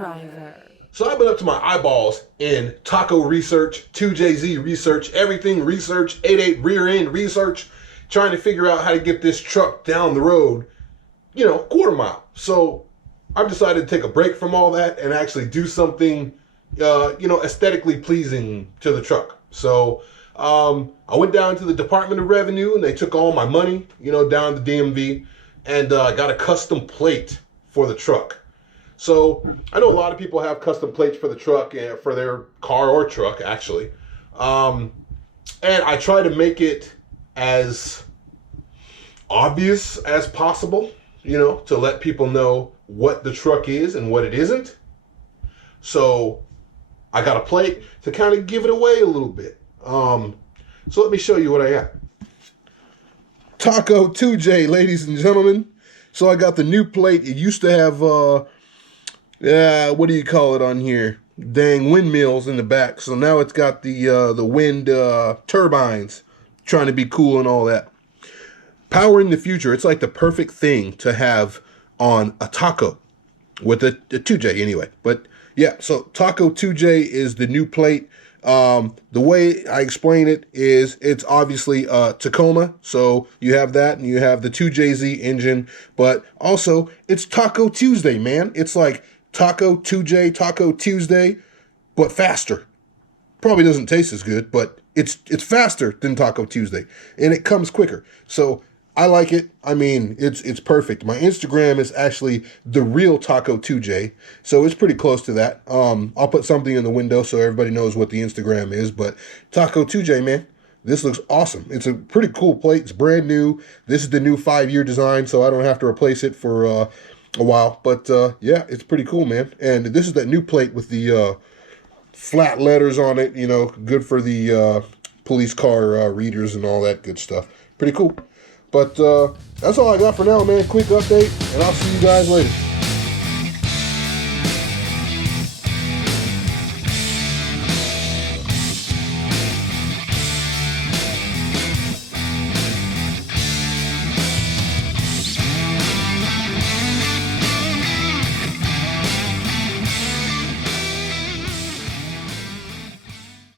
MoeTheDriver. So I've been up to my eyeballs in taco research, 2JZ research, everything research, 8.8 rear end research, trying to figure out how to get this truck down the road, quarter mile. So I've decided to take a break from all that and actually do something, aesthetically pleasing to the truck. So I went down to the Department of Revenue and they took all my money, down to DMV, and got a custom plate for the truck. So I know a lot of people have custom plates for the truck and for their car or truck, actually. And I try to make it as obvious as possible, to let people know what the truck is and what it isn't. So I got a plate to kind of give it away a little bit. So let me show you what I got. Taco 2J, ladies and gentlemen. So I got the new plate. It used to have, what do you call it on here? Dang windmills in the back. So now it's got the wind turbines, trying to be cool and all that. Power in the future. It's like the perfect thing to have on a taco with a 2J anyway. But yeah, so Taco 2J is the new plate. The way I explain it is it's obviously Tacoma, so you have that and you have the 2JZ engine, but also it's Taco Tuesday, man. It's like Taco 2J, Taco Tuesday, but faster. Probably doesn't taste as good, but it's faster than Taco Tuesday, and it comes quicker. So I like it. I mean, it's perfect. My Instagram is actually the real Taco 2J, so it's pretty close to that. I'll put something in the window so everybody knows what the Instagram is, but Taco 2J, man, this looks awesome. It's a pretty cool plate. It's brand new. This is the new 5-year design, so I don't have to replace it for a while. But yeah, it's pretty cool, man. And this is that new plate with the flat letters on it, good for the police car readers and all that good stuff. Pretty cool. But that's all I got for now, man. Quick update, and I'll see you guys later.